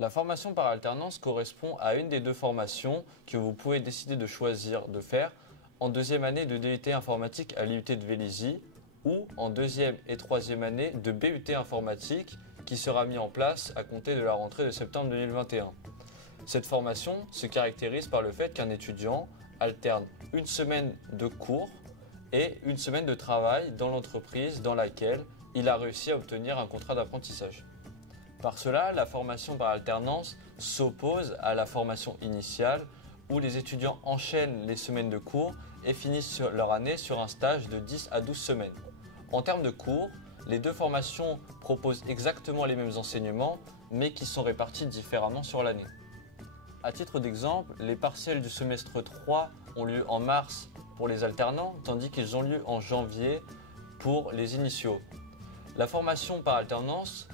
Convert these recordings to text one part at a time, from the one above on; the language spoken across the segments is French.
La formation par alternance correspond à une des deux formations que vous pouvez décider de choisir de faire en deuxième année de DUT informatique à l'IUT de Vélizy ou en deuxième et troisième année de BUT informatique qui sera mis en place à compter de la rentrée de septembre 2021. Cette formation se caractérise par le fait qu'un étudiant alterne une semaine de cours et une semaine de travail dans l'entreprise dans laquelle il a réussi à obtenir un contrat d'apprentissage. Par cela, la formation par alternance s'oppose à la formation initiale où les étudiants enchaînent les semaines de cours et finissent leur année sur un stage de 10 à 12 semaines. En termes de cours, les deux formations proposent exactement les mêmes enseignements, mais qui sont répartis différemment sur l'année. À titre d'exemple, les partiels du semestre 3 ont lieu en mars pour les alternants, tandis qu'ils ont lieu en janvier pour les initiaux. La formation par alternance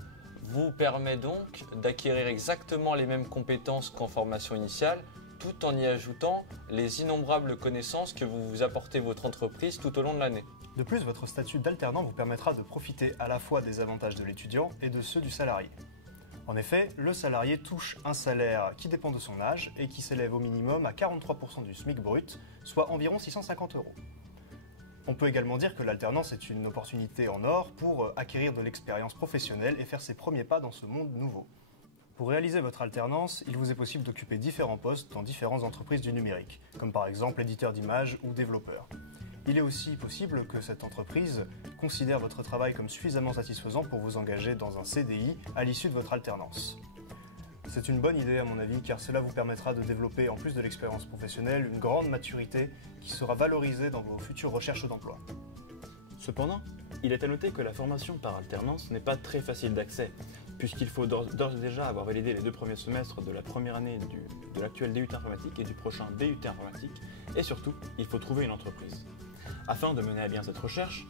vous permet donc d'acquérir exactement les mêmes compétences qu'en formation initiale, tout en y ajoutant les innombrables connaissances que vous apportez votre entreprise tout au long de l'année. De plus, votre statut d'alternant vous permettra de profiter à la fois des avantages de l'étudiant et de ceux du salarié. En effet, le salarié touche un salaire qui dépend de son âge et qui s'élève au minimum à 43% du SMIC brut, soit environ 650 €. On peut également dire que l'alternance est une opportunité en or pour acquérir de l'expérience professionnelle et faire ses premiers pas dans ce monde nouveau. Pour réaliser votre alternance, il vous est possible d'occuper différents postes dans différentes entreprises du numérique, comme par exemple éditeur d'images ou développeur. Il est aussi possible que cette entreprise considère votre travail comme suffisamment satisfaisant pour vous engager dans un CDI à l'issue de votre alternance. C'est une bonne idée à mon avis car cela vous permettra de développer en plus de l'expérience professionnelle une grande maturité qui sera valorisée dans vos futures recherches d'emploi. Cependant, il est à noter que la formation par alternance n'est pas très facile d'accès, puisqu'il faut d'ores et déjà avoir validé les 2 premiers semestres de la première année de l'actuel DUT informatique et du prochain DUT informatique, et surtout, il faut trouver une entreprise. Afin de mener à bien cette recherche,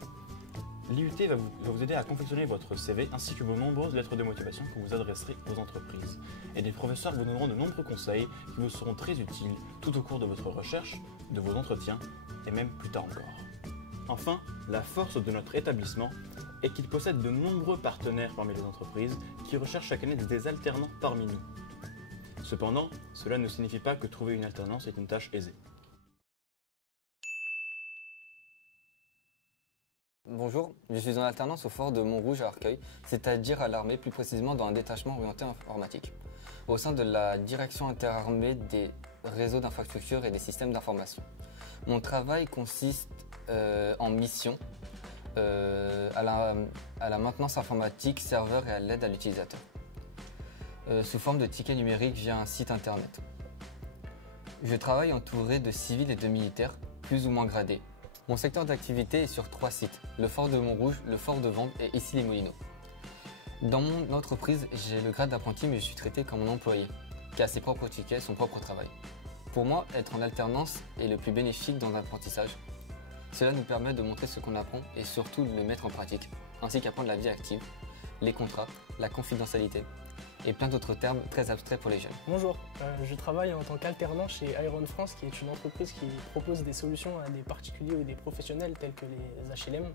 l'IUT va vous aider à confectionner votre CV ainsi que vos nombreuses lettres de motivation que vous adresserez aux entreprises. Et des professeurs vous donneront de nombreux conseils qui vous seront très utiles tout au cours de votre recherche, de vos entretiens et même plus tard encore. Enfin, la force de notre établissement est qu'il possède de nombreux partenaires parmi les entreprises qui recherchent chaque année des alternants parmi nous. Cependant, cela ne signifie pas que trouver une alternance est une tâche aisée. Bonjour, je suis en alternance au fort de Montrouge à Arcueil, c'est-à-dire à l'armée, plus précisément dans un détachement orienté informatique, au sein de la direction interarmée des réseaux d'infrastructures et des systèmes d'information. Mon travail consiste en mission à la maintenance informatique, serveur et à l'aide à l'utilisateur, sous forme de tickets numériques via un site internet. Je travaille entouré de civils et de militaires, plus ou moins gradés. Mon secteur d'activité est sur 3 sites, le fort de Montrouge, le fort de Vanves et ici les Moulineaux. Dans mon entreprise, j'ai le grade d'apprenti mais je suis traité comme un employé, qui a ses propres tickets, son propre travail. Pour moi, être en alternance est le plus bénéfique dans l'apprentissage. Cela nous permet de montrer ce qu'on apprend et surtout de le mettre en pratique, ainsi qu'apprendre la vie active, les contrats, la confidentialité et plein d'autres termes très abstraits pour les jeunes. Bonjour, je travaille en tant qu'alternant chez Iron France, qui est une entreprise qui propose des solutions à des particuliers ou des professionnels tels que les HLM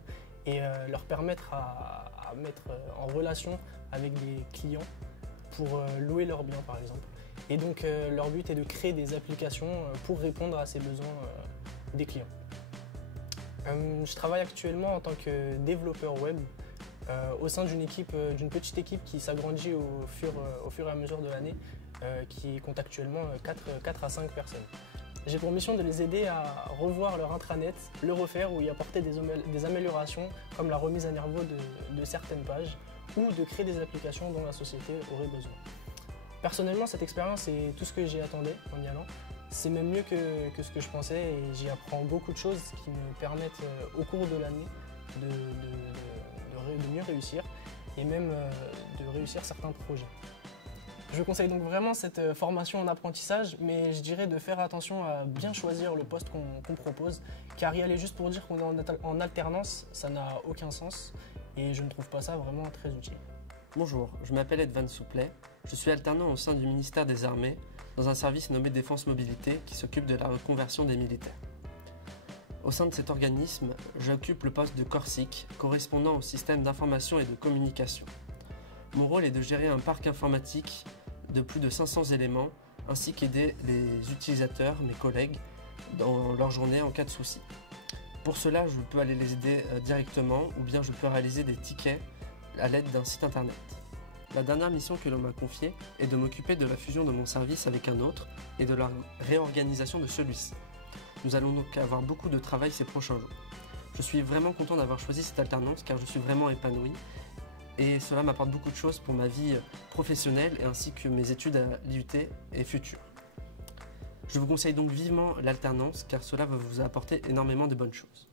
et leur permettre à mettre en relation avec des clients pour louer leurs biens par exemple. Et donc leur but est de créer des applications pour répondre à ces besoins des clients. Je travaille actuellement en tant que développeur web au sein d'une petite équipe qui s'agrandit au fur et à mesure de l'année, qui compte actuellement 4 à 5 personnes. J'ai pour mission de les aider à revoir leur intranet, le refaire ou y apporter des améliorations comme la remise à niveau de certaines pages ou de créer des applications dont la société aurait besoin. Personnellement, cette expérience est tout ce que j'y attendais en y allant. C'est même mieux que ce que je pensais et j'y apprends beaucoup de choses qui me permettent au cours de l'année de mieux réussir et même de réussir certains projets. Je conseille donc vraiment cette formation en apprentissage, mais je dirais de faire attention à bien choisir le poste qu'on propose, car y aller juste pour dire qu'on est en alternance, ça n'a aucun sens et je ne trouve pas ça vraiment très utile. Bonjour, je m'appelle Edvan Souplet, je suis alternant au sein du ministère des Armées dans un service nommé Défense Mobilité qui s'occupe de la reconversion des militaires. Au sein de cet organisme, j'occupe le poste de Corsic, correspondant au système d'information et de communication. Mon rôle est de gérer un parc informatique de plus de 500 éléments, ainsi qu'aider les utilisateurs, mes collègues, dans leur journée en cas de souci. Pour cela, je peux aller les aider directement ou bien je peux réaliser des tickets à l'aide d'un site internet. La dernière mission que l'on m'a confiée est de m'occuper de la fusion de mon service avec un autre et de la réorganisation de celui-ci. Nous allons donc avoir beaucoup de travail ces prochains jours. Je suis vraiment content d'avoir choisi cette alternance car je suis vraiment épanoui et cela m'apporte beaucoup de choses pour ma vie professionnelle et ainsi que mes études à l'IUT et futures. Je vous conseille donc vivement l'alternance car cela va vous apporter énormément de bonnes choses.